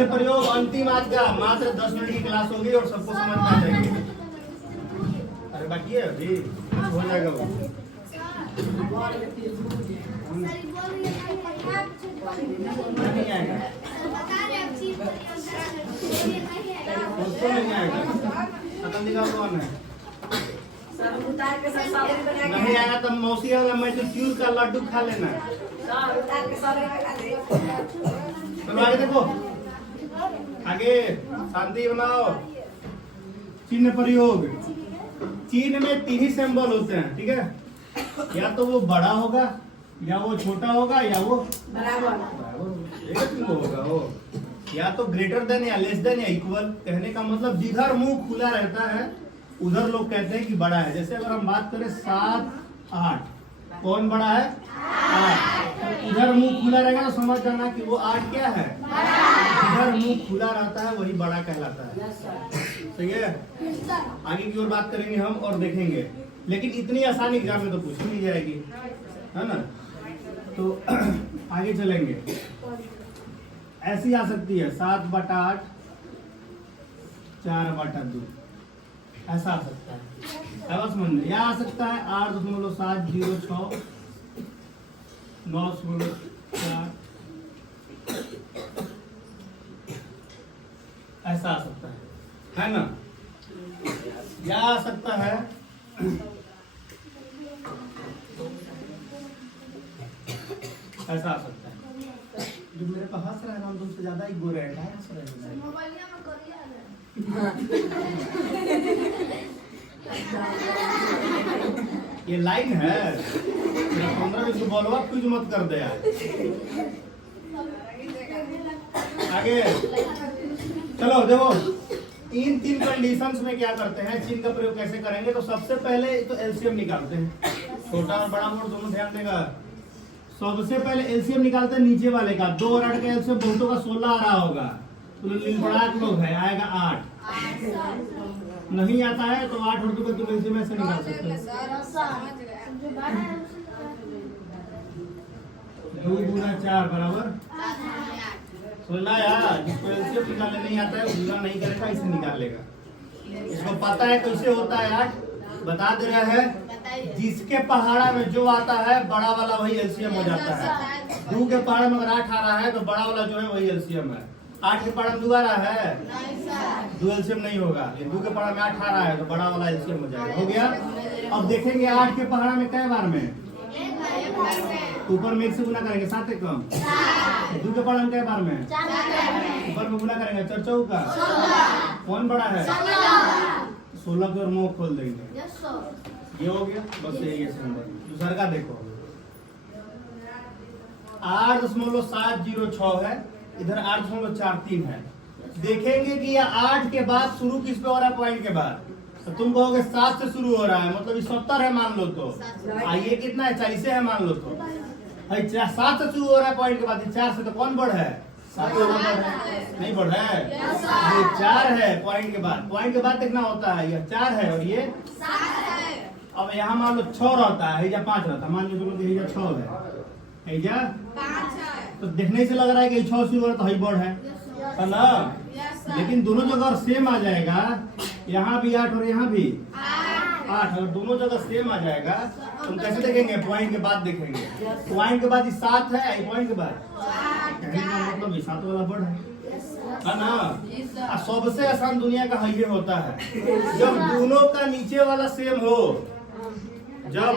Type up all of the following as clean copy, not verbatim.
चिन्ह प्रयोग अंतिम आज का मात्र 10 मिनट की क्लास होगी और सबको समझ में आ जाएगी। अरे बाकी है अभी हो जाएगा वो। नहीं आएगा उसको नहीं आएगा खत्म दिखा कौन है नहीं आएगा तो मौसी वाला मैं तो चूर का लड्डू खा लेना। चलो आगे देखो आगे शांति बनाओ। चिन्ह प्रयोग चिन्ह में 3 ही सिंबल होते हैं ठीक है या तो वो बड़ा होगा या वो छोटा होगा या वो बराबर होगा वो या तो ग्रेटर देन या लेस देन या इक्वल। कहने का मतलब जिधर मुंह खुला रहता है उधर लोग कहते हैं कि बड़ा है। जैसे अगर हम बात करें 7 8 कौन बड़ा है 8 इधर मुंह खुला रहेगा तो समझ जाना कि वो 8 क्या है इधर मुंह खुला रहता है वही बड़ा कहलाता है। सही है आगे की ओर बात करेंगे हम और देखेंगे लेकिन इतनी आसानी एग्जाम में तो पूछ नहीं जाएगी है ना। तो आगे चलेंगे ऐसी आ सकती है 7/8 4/2 ऐसा आ सकता है बस समझ में। या आ सकता है 8.706 9.4 ऐसा आ सकता है ना। या आ सकता है ऐसा आ सकता है। जो मेरे पे हंस रहा है ना तुमसे ज्यादा ही गोरे है हंस रहे ये लाइन है 15-20 बॉलवा कुछ मत कर दे यार। आगे चलो देखो इन 3 कंडीशंस में क्या करते हैं चिन्ह का प्रयोग कैसे करेंगे। तो सबसे पहले तो एलसीएम निकालते हैं छोटा और बड़ा मोड़ दोनों ध्यान देगा। सबसे पहले एलसीएम निकालते हैं नीचे वाले का 2 और 8 का एलसीएम बहुतों का 16 आ रहा होगा तो लिलबड़ाक लोग है आएगा 8 नहीं आता है तो 8 और 2 का तुम एलसीएम ऐसे निकाल सकते हो 2 गुना 4 बराबर 16 यार। जिसको एलसीएम निकालने नहीं आता है वो गुना नहीं करेगा इसे निकाल लेगा। इसको पता है कैसे होता है 8 बता दे रहा है। जिसके पहाड़ा में जो आता है बड़ा वाला वही एलसीएम हो जाता है। 2 के पहाड़ में अगर 8 आ रहा है तो बड़ा वाला जो है वही एलसीएम है। 8 के पहाड़ में 2 आ रहा है 2 एलसीएम नहीं होगा। 2 के पहाड़ में 8 आ रहा है तो बड़ा वाला एलसीएम हो जाएगा। हो गया। अब देखेंगे 8 के पहाड़ में कै बार में ऊपर में 1 से गुना करेंगे 7 कम 2 के पहाड़ में कै बार में ऊपर में गुना करेंगे 4 चौका कौन बड़ा है 16 के और मुंह खोल देंगे। ये हो गया बस यही है सिंबल। दूसरा का देखो 8.706 है इधर 8.43 है। देखेंगे कि यह 8 के बाद शुरू किस पे हो रहा है पॉइंट के बाद तो तुम कहोगे 7 से शुरू हो रहा है मतलब 70 है मान लो तो ये कितना है 40 है मान लो तो 7 से शुरू हो रहा है पॉइंट के बाद 4 से तो कौन बढ़ है 7 नहीं बढ़ रहा है ये 4 है पॉइंट के बाद देखना होता है यह 4 है और ये 7 है। अब यहाँ मान लो 6 रहता है या 5 रहता है मान लो 6 है या 5 है तो देखने से लग रहा है कि 6 शुरू हो रहा है तो हाई बोर्ड है ना। लेकिन दोनों जगह सेम आ जाएगा यहाँ भी 8 और यहाँ भी 8 और दोनों जगह सेम आ जाएगा तुम कैसे देखेंगे पॉइंट के बाद देखेंगे। पॉइंट के बाद 7 है पॉइंट के बाद मतलब 7 वाला बोर्ड है ना। सबसे आसान दुनिया का ये होता है जब दोनों का नीचे वाला सेम हो जब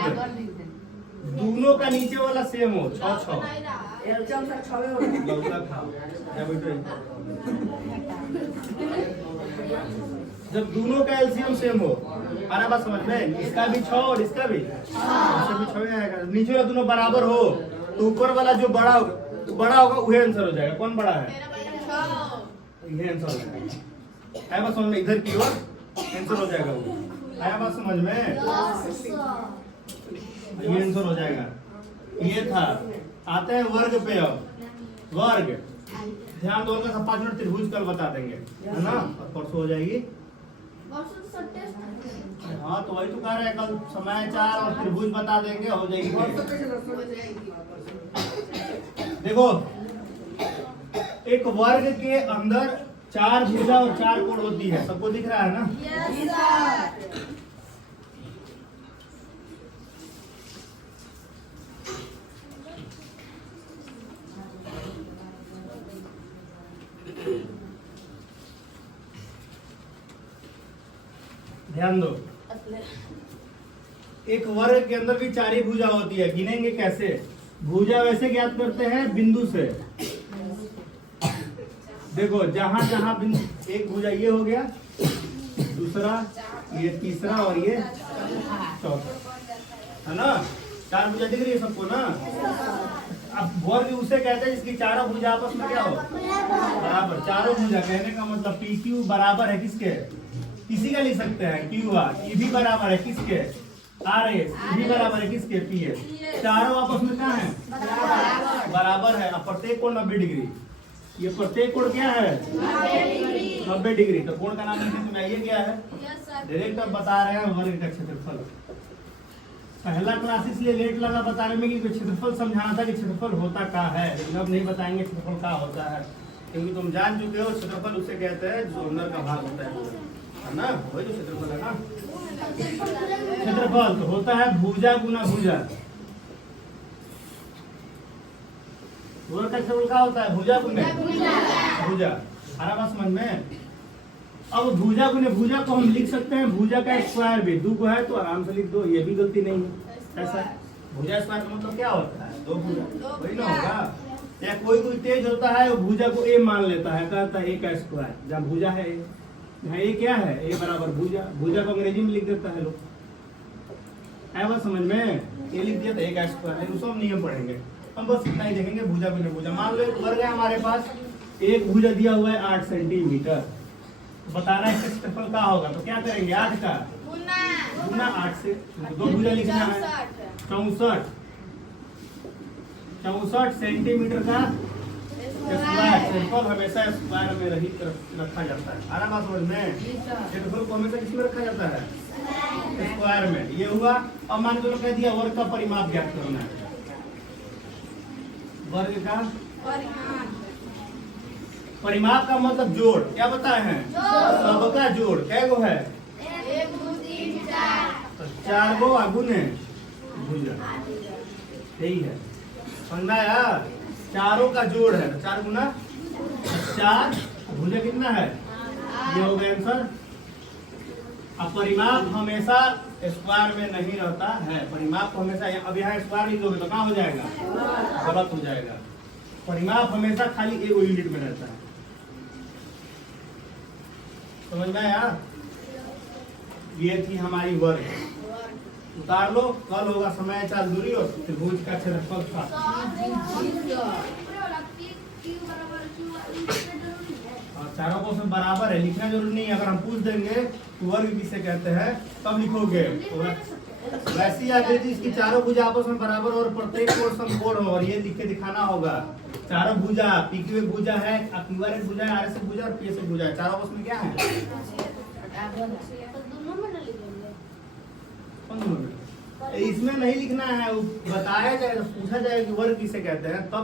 दोनों का नीचे वाला सेम हो 6 जब दोनों का एलसीएम सेम हो आना बात समझ में। इसका भी 6 और इसका भी 6 आएगा। नीचे वाला दोनों बराबर हो तो ऊपर वाला जो बड़ा होगा वही आंसर हो जाएगा। कौन बड़ा है ये आंसर हो जाएगा। आया बात समझ में इधर की ओर आंसर हो जाएगा वो। आया बात समझ में ये आंसर हो जाएगा। ये था आते हैं वर्ग पे। अब वर्ग ध्यान दो 5 मिनट त्रिभुज कल बता देंगे है ना और परसों हो जाएगी। हाँ तो वही तो कह रहे हैं कल समय 4 और त्रिभुज बता देंगे हो जाएगी। देखो एक वर्ग के अंदर 4 भुजा और 4 कोण होती है, सबको दिख रहा है ना? Yes sir. ध्यान दो, एक वर्ग के अंदर भी 4 ही भुजा होती है। गिनेंगे कैसे? भुजा वैसे ज्ञात करते हैं बिंदु से। देखो जहां जहां बिंदु, एक भुजा ये हो गया, दूसरा, ये तीसरा और ये चौथा, है ना? 4 भुजा दिख रही है सबको ना? अब वर्ग उसे कहते हैं जिसकी चारों भुजा आपस में क्या हो, बराबर। चारों भुजा कहने का मतलब पी क्यू बराबर है किसके? किसी का लिख सकते हैं क्यू आर, ये भी बराबर है किसके? आर एस, ये भी बराबर है किसके? P S. चारों आपस में कहाँ है? बराबर है। अब प्रत्येक कोण 90 डिग्री, ये प्रत्येक कोण क्या है? 90 डिग्री। तो कोण का नाम लिखने में ये क्या है? डायरेक्ट अब बता रहे हैं वर्ग का क्षेत्रफल। पहला क्लास इसलिए लेट लगा बताने में कि क्षेत्रफल समझाना था कि क्षेत्रफल होता क्या है, लेकिन अब नहीं बताएंगे क्षेत्रफल क्या होता है, क्योंकि तुम जान चुके हो क्षेत्रफल उसे कहते हैं जो अंदर का भाग होता है ना? वही तो क्षेत्रफल है ना। क्षेत्रफल तो होता है भुजा गुना भुजा। वर्ग का क्षेत्रफल क्या होता है? भुजा गुने भुजा। सारा बात समझ में? अब भुजा गुने भुजा को हम लिख सकते हैं भुजा का स्क्वायर भी। 2 को है तो आराम से लिख दो, ये भी गलती नहीं है। ऐसा भुजा स्क्वायर का मतलब क्या होता है? 2 भुजा, वही ना होगा। या कोई तेज होता है वो भुजा को ए मान लेता है, कहता है ए का स्क्वायर, जहाँ भुजा है यहाँ ए क्या है? ए बराबर भुजा। भुजा को अंग्रेजी में लिख देता है लोग, है बात समझ में? ए लिख दिया तो ए का स्क्वायर है। उसको हम नियम पढ़ेंगे, हम बस इतना ही देखेंगे भुजा गुने भुजा। मान लो एक वर्ग है हमारे पास, एक भुजा दिया हुआ है 8 सेंटीमीटर, बता रहा है इसका क्षेत्रफल क्या होगा, तो क्या करेंगे? 8 का गुना 8 से 2 भुजा लिखना है, 64 सेंटीमीटर का स्क्वायर। क्षेत्रफल हमेशा स्क्वायर में रखा जाता है। आराम बात समझ में? क्षेत्रफल को हमेशा किसमें रखा जाता है? स्क्वायर में। ये हुआ। अब मान लो कह दिया वर्ग का परिमाप ज्ञात करना है। वर्ग का परिमाप का मतलब जोड़। क्या बताए हैं? सबका जोड़। कै गो है? 1 2 3 4। तो 4 गो गुने भुजा, यही है। समझ में आया? चारों का जोड़ है, 4 गुना 4। भुजा कितना है? ये हो गया आंसर। अब परिमाप हमेशा स्क्वायर में नहीं रहता है। परिमाप को हमेशा, अब यहाँ स्क्वायर लिख दोगे तो कहाँ हो जाएगा? गलत हो जाएगा। परिमाप हमेशा खाली एक यूनिट में रहता है। समझ में आया? ये थी हमारी वर्ग। उतार लो, कल होगा समय चाल दूरी और त्रिभुज का क्षेत्रफल था। और चारों को उसमें बराबर है, लिखना जरूरी नहीं है। अगर हम पूछ देंगे तो वर्ग किसे कहते हैं तब लिखोगे। वैसी आकृति इसकी चारों भुजा आपस में बराबर और प्रत्येक कोण समकोण हो, और ये लिख के दिखाना होगा। चारों भुजा, पी क्यू एक भुजा है, क्यू आर एक भुजा है, आर एस एक भुजा और पी एस एक भुजा है। चारों आपस में क्या है? इसमें नहीं लिखना है, बताया जाएगा, पूछा जाएगा कि वर्ग किसे कहते हैं तब